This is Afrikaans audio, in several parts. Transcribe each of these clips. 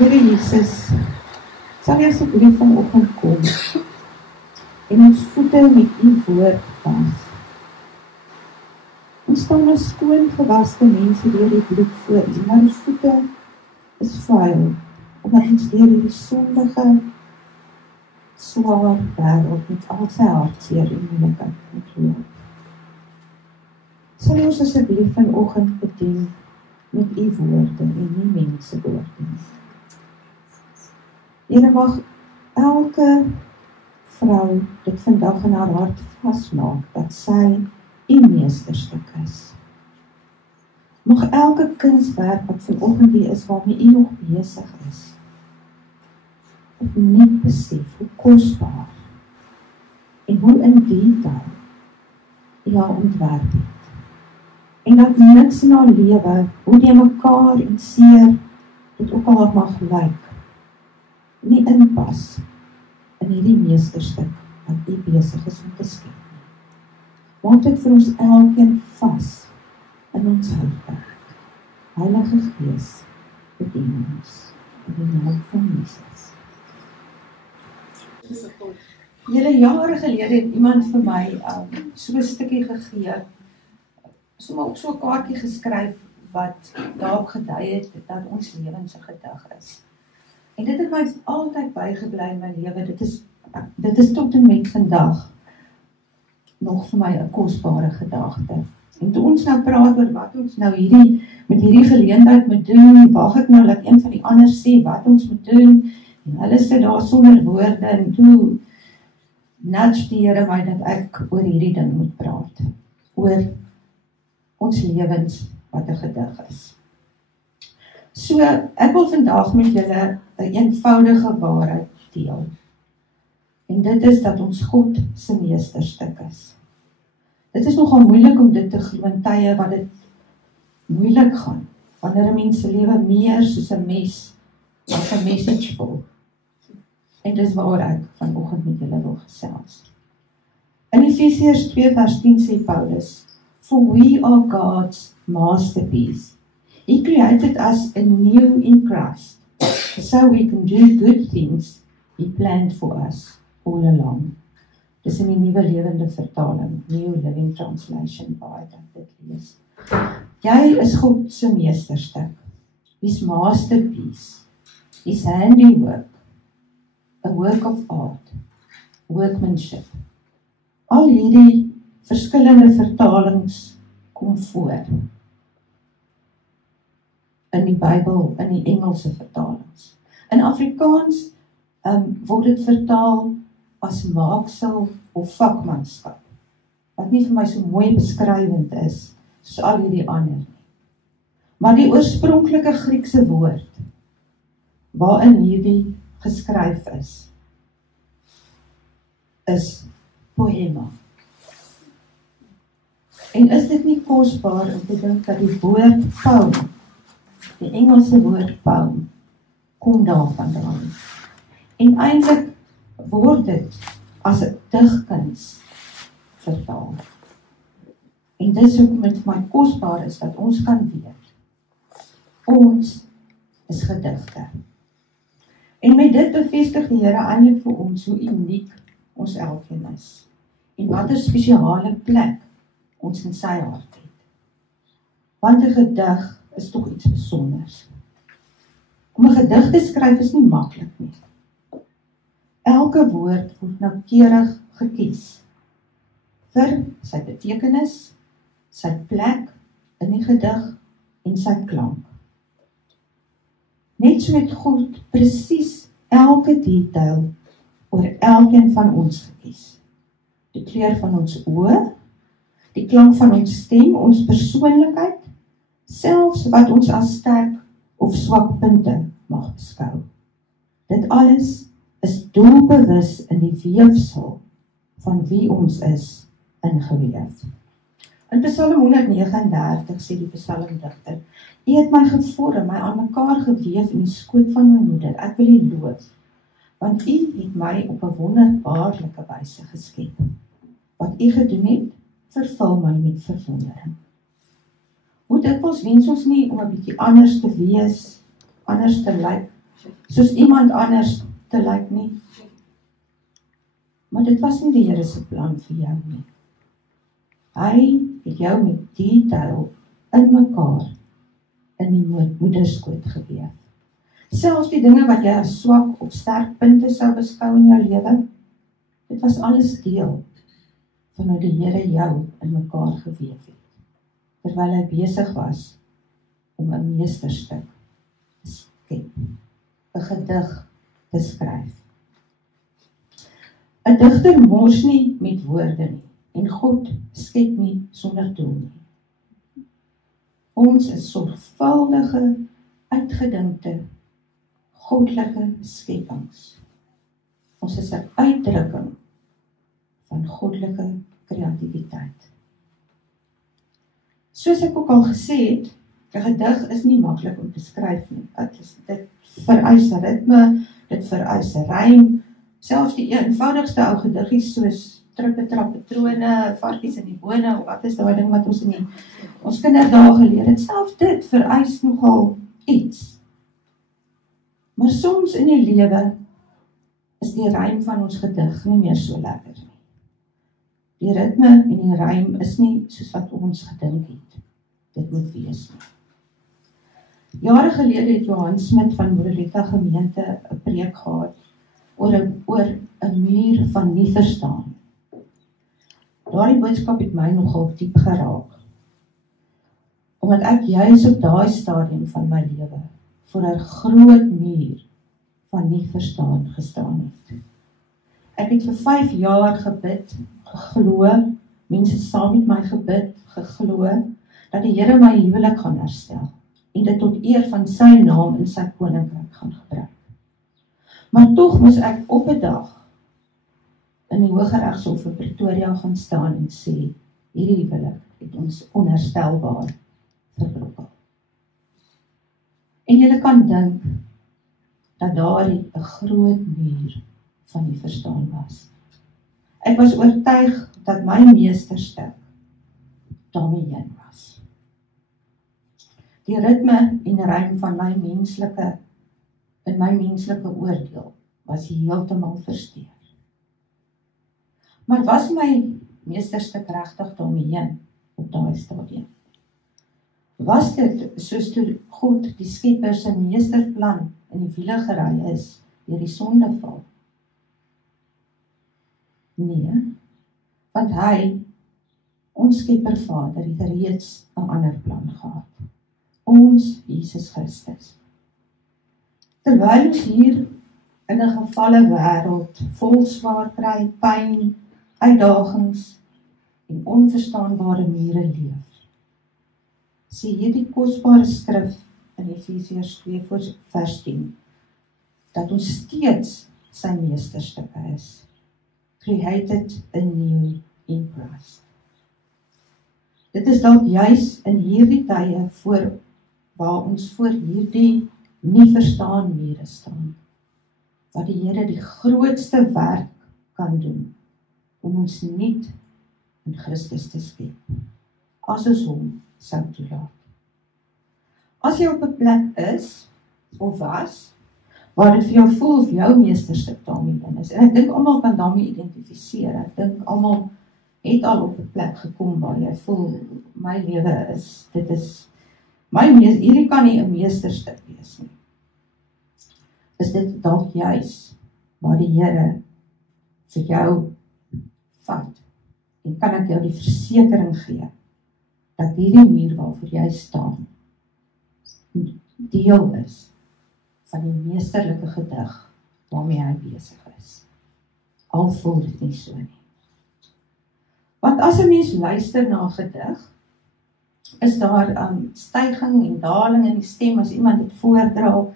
Here Jesus, sal jy asseblief vanoggend kom en ons voete met u woord was. Ons staan as skoon gewaste mense deur die bloed voor u, maar ons voete is vuil, omdat ons deur die sondige, swaar wêreld met al sy hartseer en moeilikheid moet loop. Sal jy ons asseblief vanoggend bedien met u woorde en nie mense woorde nie. Here, mag elke vrou dit vandag in haar hart vasmaak, dat sy u meesterstuk is. Mag elke kunswerk wat vanoggend hier is, waarmee u nog besig is, opnuut besef hoe kosbaar en hoe in detail u haar ontwerp het. En dat niks in haar lewe, hoe die mekaar en seer, dit ook al mag lyk, nie inpas in hierdie meesterstuk wat u besig is om te skep nie. Maak dit vir ons elkeen vas in ons harte. Heilige Gees, bedien ons in die naam van Jesus. Here, jare gelede het iemand vir my so 'n stukkie gegee, sommer op so 'n kaartjie geskryf wat daarop gedui het dat ons lewens 'n gedig is. En dit het my altyd bygebly in my lewe. Dit is tot en met vandag nog vir my 'n kosbare gedagte. En toe ons nou praat oor wat ons nou met hierdie geleentheid moet doen, wag ek nou dat een van die ander sê wat ons moet doen, en hulle sit daar sonder woorde, en toe nudge die Here my dat ek oor hierdie ding moet praat, oor ons lewens wat 'n gedig is. So, ek wil vandag met julle 'n eenvoudige waarheid deel. En dit is dat ons God se meesterstuk is. Dit is nogal moeilik om dit te glo in tye wat dit moeilik gaan, wanneer 'n mens se lewe meer soos 'n mes, as 'n message vol. En dis waar ek vanoggend met julle wil gesels. In Efesiërs 2 vers 10 sê Paulus, "For we are God's masterpiece. He created us anew in Christ, so we can do good things He planned for us all along." Dis in die Nuwe Lewende Vertaling, New Living Translation, waar ek dit lees. Jy is God se meesterstuk, His masterpiece, His handiwork, a work of art, workmanship. Al hierdie verskillende vertalings kom voor in die Bybel, in die Engelse vertalings. In Afrikaans word dit vertaal as maaksel of vakmanskap, wat nie vir my so mooi beskrywend is, soos al hierdie ander nie. Maar die oorspronklike Griekse woord, waarin hierdie geskryf is poema. En is dit nie kosbaar om te dink dat die woord poem, die Engelse woord poem, kom daarvandaan. En eintlik word dit as 'n digkuns vertaal. En dis hoekom dit vir my kosbaar is dat ons kan weet, ons is gedigte. En met dit bevestig die Here eintlik vir ons hoe uniek ons elkeen is, en wat 'n spesiale plek ons in sy hart het. Want 'n gedig is tog iets besonders. Om 'n gedig te skryf is nie maklik nie. Elke woord word noukeurig gekies vir sy betekenis, sy plek in die gedig en sy klank. Net so het God presies elke detail oor elkeen van ons gekies. Die kleur van ons oë, die klank van ons stem, ons persoonlikheid, selfs wat ons as sterk of swak punte mag beskou. Dit alles is doelbewus in die weefsel van wie ons is ingeweef. In Psalm 139 sê die psalmdigter, U het my gevorm, my aan mekaar geweef in die skoot van my moeder. Ek wil U loof, want U het my op 'n wonderbaarlike wyse geskep. Wat U gedoen het, vervul my met verwondering. Hoe dikwels wens ons nie om 'n bietjie anders te wees, anders te lyk, soos iemand anders te lyk nie. Maar dit was nie die Here se plan vir jou nie. Hy het jou met detail in mekaar in die moederskoot geweef. Selfs die dinge wat jy as swak of sterk punte sou beskou in jou lewe, dit was alles deel van hoe die Here jou in mekaar geweef het, terwyl hy besig was om 'n meesterstuk te skep, 'n gedig te skryf. 'n Digter mors nie met woorde nie, en God skep nie sonder doel nie. Ons is sorgvuldige, uitgedinkte, goddelike skepings. Ons is 'n uitdrukking van goddelike kreatiwiteit. Soos ek ook al gesê het, 'n gedig is nie maklik om te skryf nie. Dit vereis ritme, dit vereis rym, selfs die eenvoudigste ou gediggies soos trippe, trap, patrone, varkies in die bone, of wat is daai ding wat ons in ons kinderdae geleer het, selfs dit vereis nogal iets. Maar soms in die lewe is die rym van ons gedig nie meer so lekker nie. Die ritme en die rym is nie soos wat ons gedink het. Dit moet wees nie. Jare gelede het Johan Smit van Morelika gemeente 'n preek gehad oor 'n muur van nie verstaan. Daardie boodskap het my nogal diep geraak. Omdat ek juis op daai stadium van my lewe voor 'n groot muur van nie verstaan gestaan het. Ek het vir 5 jaar gebid, geglo, mense saam met my gebid, geglo, dat die Here my huwelik gaan herstel, en dit tot eer van sy naam in sy koninkryk gaan gebruik. Maar tog moes ek op 'n dag in die Hooggeregshof in Pretoria gaan staan en sê, hierdie huwelik het ons onherstelbaar verbroken. En jy kan dink dat daar 'n groot muur van die verstaan was. Ek was oortuig dat my meesterstuk daarmee heen was. Die ritme en rym van my menslike oordeel was heeltemal versteur. Maar was my meesterstuk regtig daarmee heen op daai stadium? Was dit soos toe God die Skepper se meesterplan in die wiele gery is deur die sondeval? Nee, want hy, ons Skepper Vader, het reeds 'n ander plan gehad. Ons Jesus Christus. Terwyl ons hier in 'n gefalle wêreld vol swaar kry, pyn, uitdagings en onverstaanbare mure leef, sê hierdie kosbare skrif in Efesiërs 2 vers 10, dat ons steeds sy meesterstukke is, created anew in Christ. Dit is dalk juis in hierdie tye waar ons voor hierdie nie verstaan mure staan, wat die Here die grootste werk kan doen, om ons nuut in Christus te skep, as ons hom sou toelaat. As jy op 'n plek is, of was, waar dit vir jou voel of jou meesterstuk daarmee in is, en ek dink almal kan daarmee identifiseer, ek dink almal het al op 'n plek gekom waar jy voel, my lewe is, dit is, hierdie kan nie 'n meesterstuk wees nie. Is dit dalk juis waar die Here vir jou vat, en kan ek jou die versekering gee, dat hierdie muur waarvoor jy staan, deel is van die meesterlike gedig waarmee hy besig is. Al voel dit nie so nie. Want as 'n mens luister na 'n gedig, is daar styging en daling in die stem as iemand dit voordra,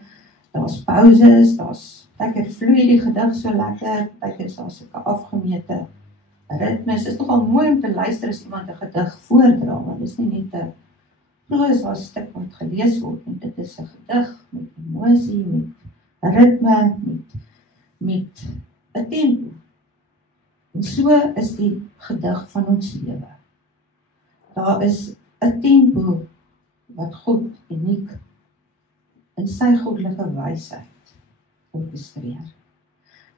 daar's pauses, partykeer vloei die gedig so lekker, partykeer is daar sulke afgemete ritmes. Dit is nogal mooi om te luister as iemand 'n gedig voordra, want dit is nie net 'n prosa stuk wat gelees word nie, dit is 'n gedig met emosie, met ritme, met 'n tempo. En so is die gedig van ons lewe. Daar is 'n tempo wat God uniek in sy goddelike wysheid orkestreer.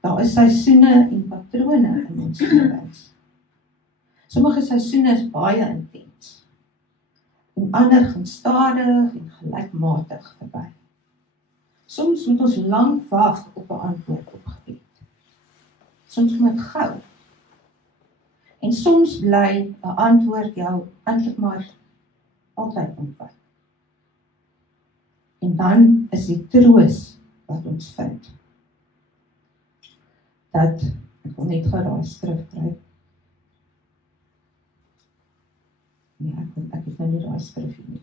Daar is seisoene en patrone in ons lewens. Sommige seisoene is baie intens. En ander gaan stadig en gelykmatig verby. Soms moet ons lank wag op 'n antwoord op gebed. Soms moet gou. En soms bly 'n antwoord jou eintlik maar altyd ontwyd. En dan is die troos wat ons vind. Dat, ek wil net gou daai skrif kry. Nee, ek het nou nie daai skrif nie.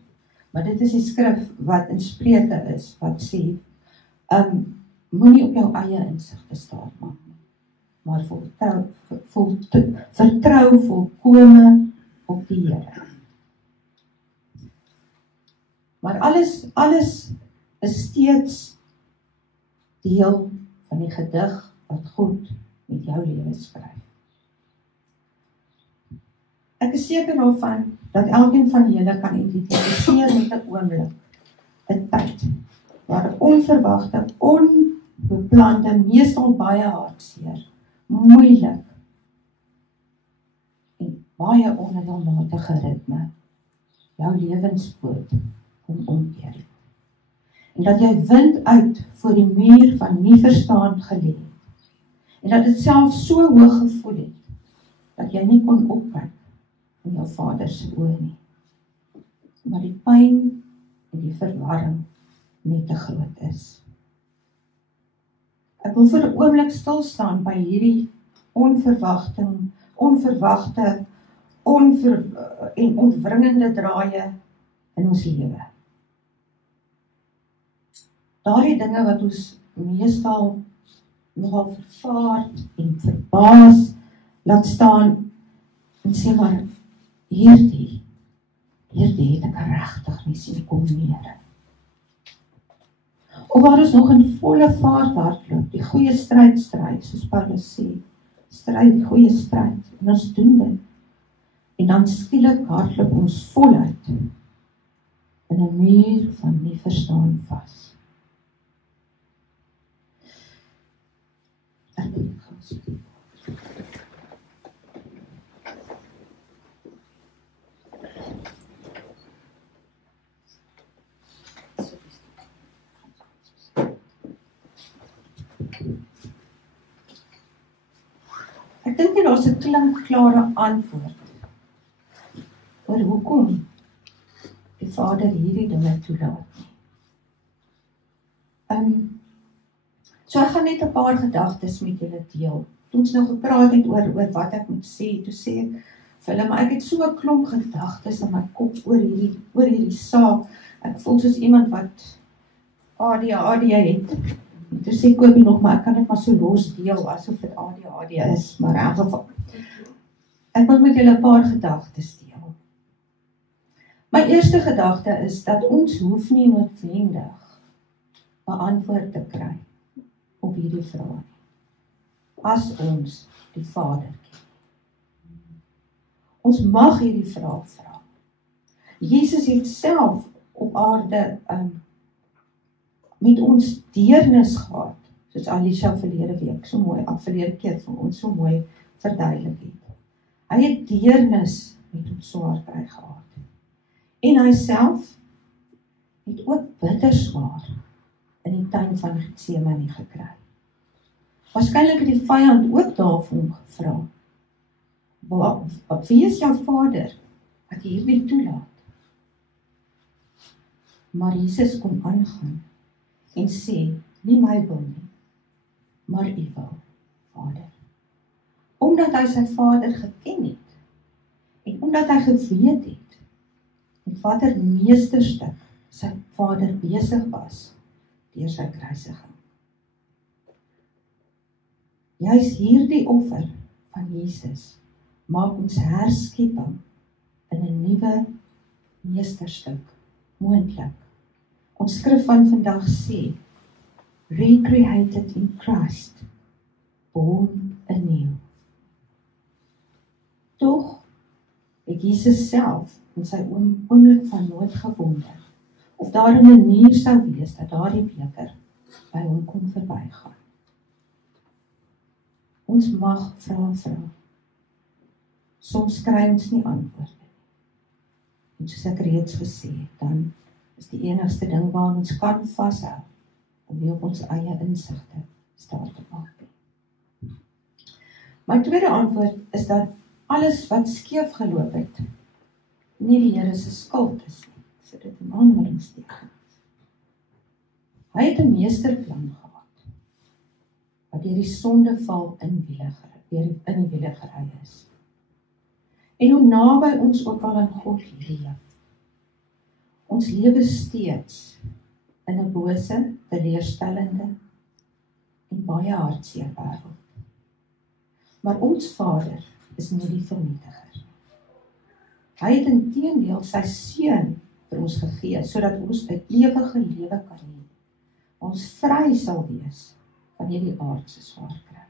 Maar dit is die skrif wat in Spreuke is, wat sê, moenie op jou eie insigte staat maak nie, maar vertrou volkome op die Here. Maar alles is steeds deel van die gedig wat God met jou lewe skryf. Ek is seker daarvan dat elkeen van julle kan identifiseer met 'n oomblik, 'n tyd, waar 'n onverwagte, onbeplande, meestal baie hartseer, moeilik en baie onregelmatige ritme jou lewenspoot kom omkeer het. En dat jy wind uit voor die muur van nie verstaan gelê het. En dat dit self so hoog gevoel het, dat jy nie kon opkyk in jou Vader se oë nie. Maar die pyn en die verwarring net te groot is. Ek wil vir 'n oomblik stil staan by hierdie onverwagte en ontwringende draaie in ons lewe. Daardie dinge wat ons meestal nogal vervaard en verbaas laat staan en sê maar hierdie het ek regtig nie sien kom nie. Of waar ons nog in volle vaart hardloop, die goeie stryd stry, soos Paulus sê, stry die goeie stryd, en ons doen dit. En dan skielik hardloop ons voluit in 'n muur van nie verstaan vas. Ek dink nie daar's 'n klinkklare antwoord oor hoekom die Vader hierdie dinge toelaat nie. So ek gaan net 'n paar gedagtes met julle deel. Toe ons nou gepraat het oor wat ek moet sê, toe sê ek vir hulle, maar ek het so 'n klomp gedagtes in my kop oor hierdie saak. Ek voel soos iemand wat ADHD het. Toe sê Kobie nog, maar ek kan dit maar so los deel, asof dit ADHD is, maar in elk geval. Ek wil met julle 'n paar gedagtes deel. My eerste gedagte is dat ons hoef nie noodwendig 'n antwoord te kry op hierdie vrae, as ons die Vader ken. Ons mag hierdie vrae vra. Jesus het self op aarde met ons deernis gehad, soos Alicia verlede week so mooi, verlede keer vir ons so mooi verduidelik het. Hy het deernis met ons swaar kry gehad. En hy self het ook bitter swaar in die tuin van Getsemane gekry. Waarskynlik het die vyand ook daar vir hom gevra, wie is jou Vader, wat hierdie toelaat? Maar Jesus kom aangaan en sê, nie my wil nie, maar u wil, Vader. Omdat hy sy Vader geken het, en omdat hy geweet het, en watter meesterstuk sy Vader besig was, deur sy kruisiging. Juis hierdie offer van Jesus, maak ons herskeping in 'n nuwe meesterstuk moontlik. Ons skrif van vandag sê, recreated in Christ, born anew. Tog het Jesus self in sy oomblik van nood gewonder, of daar 'n manier sou wees dat daardie beker by hom kon verbygaan. Ons mag vra. Soms kry ons nie antwoorde. En soos ek reeds gesê het, dan is die enigste ding waar ons kan vashou, om nie op ons eie insigte staat te maak nie. My tweede antwoord is dat alles wat skeef geloop het, nie die Here se skuld is nie. Ek sit dit in aanhalingstekens. Hy het 'n meesterplan gehad, wat deur die sondeval in die wiele gery is. En hoe naby ons ook al aan God leef, ons lewe steeds in 'n bose, teleurstellende en baie hartseer wêreld. Maar ons Vader is nie die vernietiger. Hy het inteendeel sy seun vir ons gegee, sodat ons 'n ewige lewe kan hê. Ons vry sal wees van hierdie aardse swaar kry.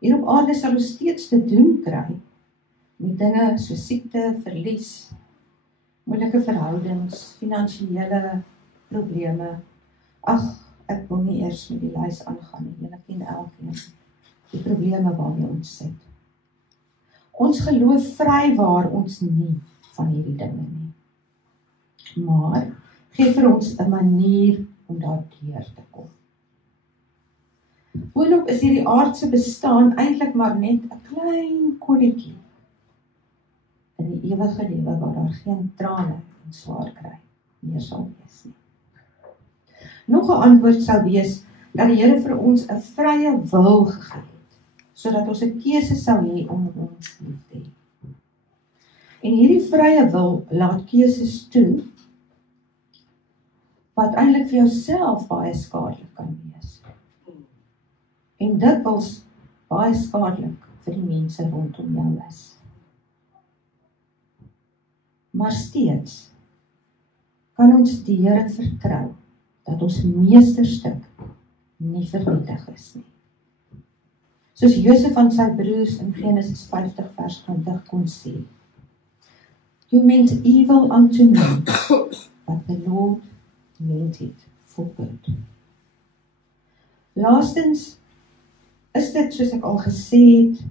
Hier op aarde sal ons steeds te doen kry met dinge so siekte, verlies, moeilike verhoudings, finansiële probleme. Ek wil nie eers met die lys aangaan nie, julle ken elkeen die probleme waarmee ons sit. Ons geloof vrywaar ons nie van hierdie dinge nie, maar gee vir ons 'n manier om daardeur te kom. Boonop is hierdie aardse bestaan eintlik maar net 'n klein kolletjie in die ewige lewe waar daar geen trane en swaar kry meer sal wees nie. Nog 'n antwoord sou wees dat die Here vir ons 'n vrye wil gegee het, sodat ons 'n keuse sou hê om ons lief te hê. En hierdie vrye wil laat keuses toe wat eintlik vir jouself baie skadelik kan wees. En dikwels baie skadelik vir die mense rondom jou is. Maar steeds kan ons die Here vertrou dat ons meesterstuk nie vernietig is nie. Soos Josef aan sy broers in Genesis 50 vers 20 kon sê, "You meant evil unto me, but the Lord meant it for good." Laastens is dit, soos ek al gesê het,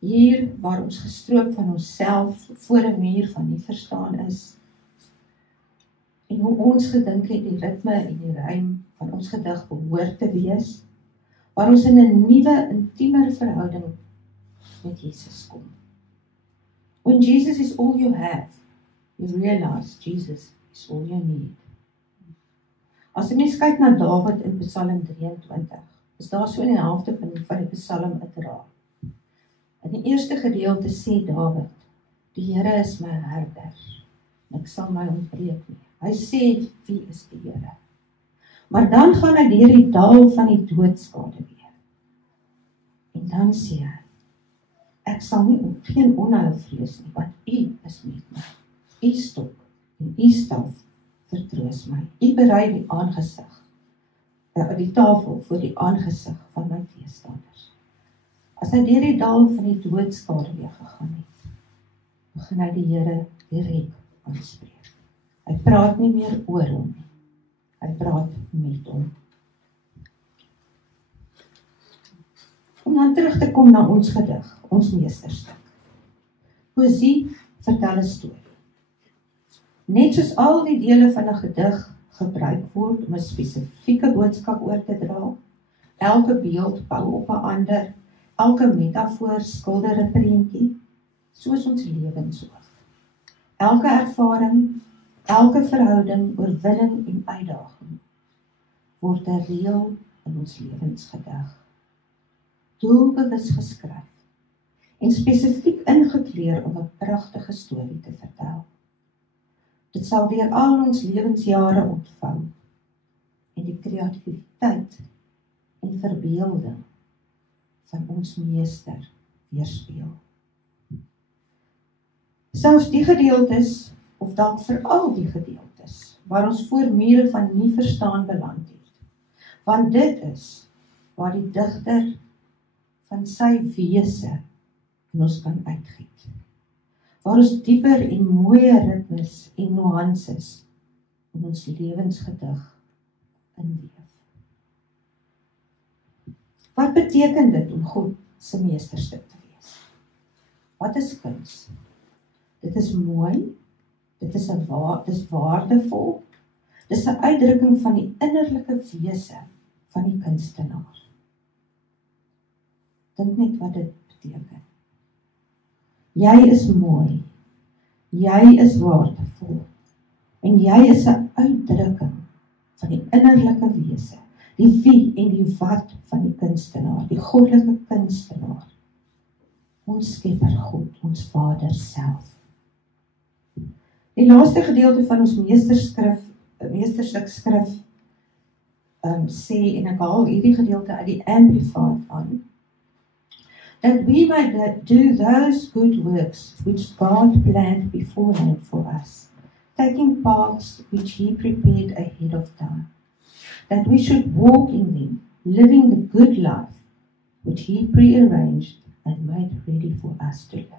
hier waar ons gestroop van onsself voor 'n muur van nie verstaan is, en hoe ons gedink het die ritme en die rym van ons gedig behoort te wees, waar ons in 'n nuwe, intiemer verhouding met Jesus kom. When Jesus is all you have, you realize Jesus is all you need. As jy mens kyk na Dawid in Psalm 23, is daar so in die helfte van die Psalm 'n draai. In die eerste gedeelte sê Dawid, "Die Here is my herder, niks sal my ontbreek nie." Hy sê, wie is die Here? Maar dan gaan hy deur die dal van die doodskade weer. En dan sê hy, "Ek sal nie geen onheil vrees nie, want U is met my. U stok en U staf vertroos my. U berei die tafel voor die aangesig van my teestanders." As hy deur die dal van die doodskade weer gegaan het, begin hy die Here direk aanspreek. Hy praat nie meer oor hom nie. Hy praat met hom. Om dan terug te kom na ons gedig, ons meesterstuk. Poesie vertel 'n storie. Net soos al die dele van 'n gedig gebruik word om 'n spesifieke boodskap oor te dra, elke beeld bou op 'n ander, elke metafoor skilder 'n prentjie, soos ons lewens ook. Elke ervaring, elke verhouding, oorwinning en uitdaging word 'n reël in ons lewensgedig. Doelbewus geskryf en spesifiek ingekleur om 'n pragtige storie te vertel. Dit sal deur al ons lewensjare ontvou en die kreatiwiteit en verbeelding van ons meester weerspieël. Selfs die gedeeltes, of dalk veral die gedeeltes, waar ons voor mure van nie verstaan beland het. Want dit is waar die digter van sy wese in ons kan uitgiet. Waar ons dieper en mooier ritmes en nuances in ons lewensgedig inweef. Wat beteken dit om God se meesterstuk te wees? Wat is kuns? Dit is mooi, dit is waardevol, dit is 'n uitdrukking van die innerlike wese van die kunstenaar. Dink net wat dit beteken. Jy is mooi, jy is waardevol, en jy is 'n uitdrukking van die innerlike wese, die wie en die wat van die kunstenaar, die goddelike kunstenaar, ons Skepper God, ons Vader self. Die laaste gedeelte van ons meesterstuk skrif sê, en ek haal hierdie gedeelte uit die Amplified aan, that we might do those good works which God planned beforehand for us, taking paths which He prepared ahead of time, that we should walk in them, living the good life which He prearranged and made ready for us to live.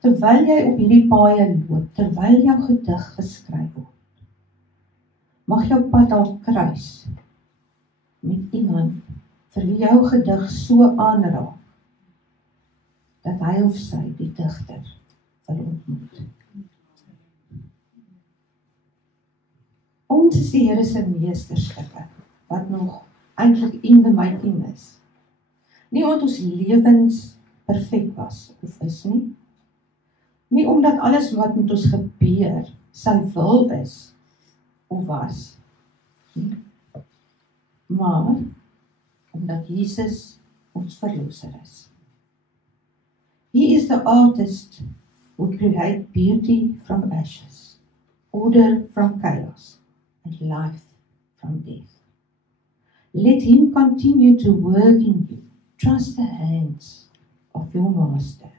Terwyl jy op hierdie paaie loop, terwyl jou gedig geskryf word, mag jou pad dalk kruis met iemand vir wie jou gedig so aanraak, dat hy of sy die digter wil ontmoet. Ons is die Here se meesterstukke, wat nog eintlik in the making is. Nie omdat ons lewens perfek was, of is nie. Nie omdat alles wat met ons gebeur, sy wil is, of was. Nie. Maar, omdat Jesus ons verlosser is. He is the artist who creates beauty from ashes, order from chaos, and life from death. Let Him continue to work in you. Trust the hands of your Master.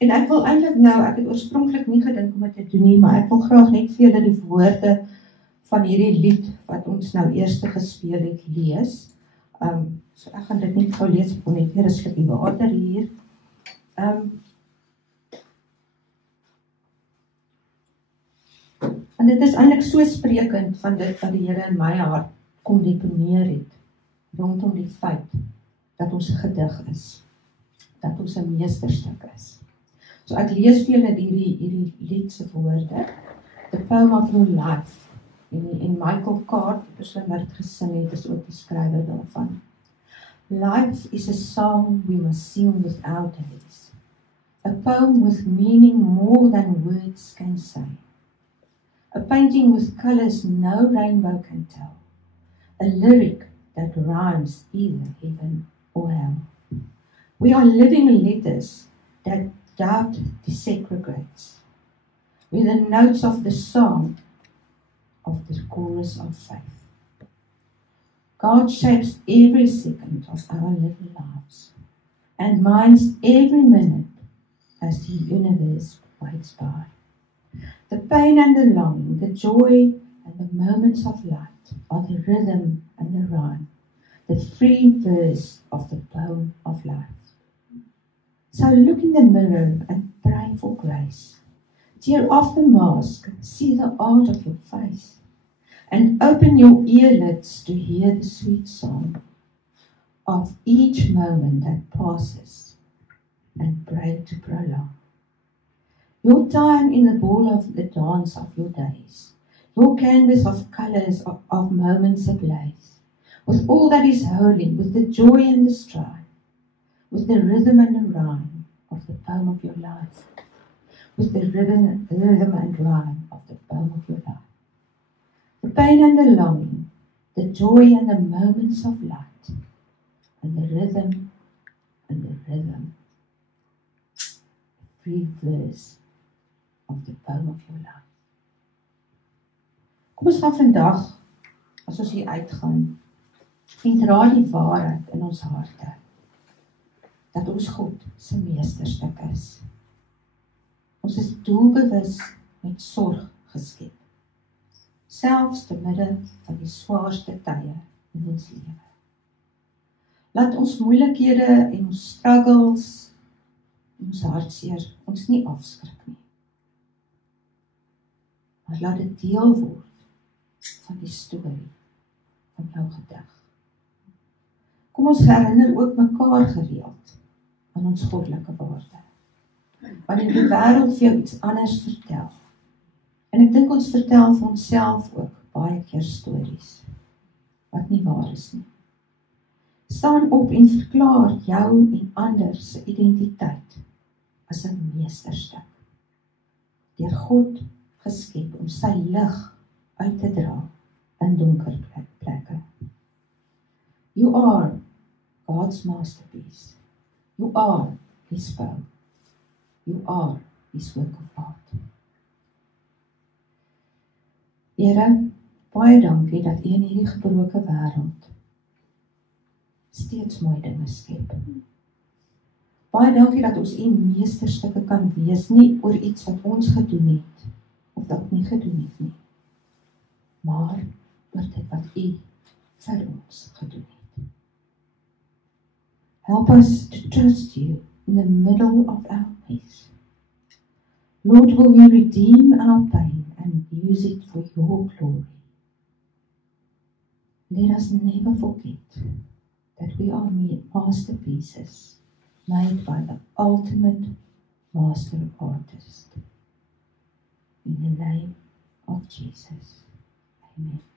En ek wil eintlik nou, ek het oorspronklik nie gedink om dit te doen nie, maar ek wil graag net vir julle die woorde van hierdie lied wat ons nou eers gespeel het lees. So ek gaan dit net gou lees, ek wil net weer 'n slukkie water hier. En dit is eintlik so sprekend van dit wat die Here in my hart kom deponeer het, rondom die feit dat ons 'n gedig is, dat ons 'n meesterstuk is. So ek lees vir julle hierdie lied se woorde, The Poem of Your Life, en Michael Card, die persoon wat het gesing het, is ook die skrywer daarvan. Life is a song we must sing without haste, a poem with meaning more than words can say, a painting with colors no rainbow can tell, a lyric that rhymes either heaven or hell. We are living letters that doubt desecrates, with the notes of the song of the chorus of faith. God shapes every second of our little lives, and minds every minute as the universe waits by. The pain and the longing, the joy and the moments of light are the rhythm and the rhyme, the free verse of the poem of life. So look in the mirror and pray for grace. Tear off the mask, see the art of your face, and open your earlids to hear the sweet song of each moment that passes, and pray to prolong. Your time in the ball of the dance of your days, your canvas of colours of moments ablaze, with all that is holy, with the joy and the strife, with the rhythm and the rhyme of the poem of your life, with the rhythm and rhyme of the poem of your life. The pain and the longing, the joy and the moments of light, and the rhythm, free verse of the poem of your life. Kom ons gaan vandag, as ons hier uitgaan, en dra die waarheid in ons harte, dat ons God se meesterstuk is. Ons is doelbewus met sorg geskep, selfs te midde van die swaarste tye in ons lewe. Laat ons moeilikhede en ons struggles, ons hartseer, ons nie afskrik nie. Maar laat dit deel word van die storie van jou gedig, Kom ons herinner ook mekaar gereeld aan ons goddelike waarde. Wanneer die wêreld vir jou iets anders vertel. En ek dink ons vertel vir onsself ook baie keer stories wat nie waar is nie. Staan op en verklaar jou en ander se identiteit as 'n meesterstuk. Deur God geskep om sy lig uit te dra in donker plekke. You are God's masterpiece. You are His pearl. You are His work of art. Here, baie dankie dat U in hierdie gebroke wêreld steeds mooi dinge skep. Baie dankie dat ons U meesterstukke kan wees, nie oor iets wat ons gedoen het, of dalk nie gedoen het nie, maar oor dit wat U vir ons gedoen het. Help us to trust You in the middle of our mess. Lord, will You redeem our pain and use it for Your glory? Let us never forget that we are masterpieces made by the ultimate master artist. In the name of Jesus. Amen.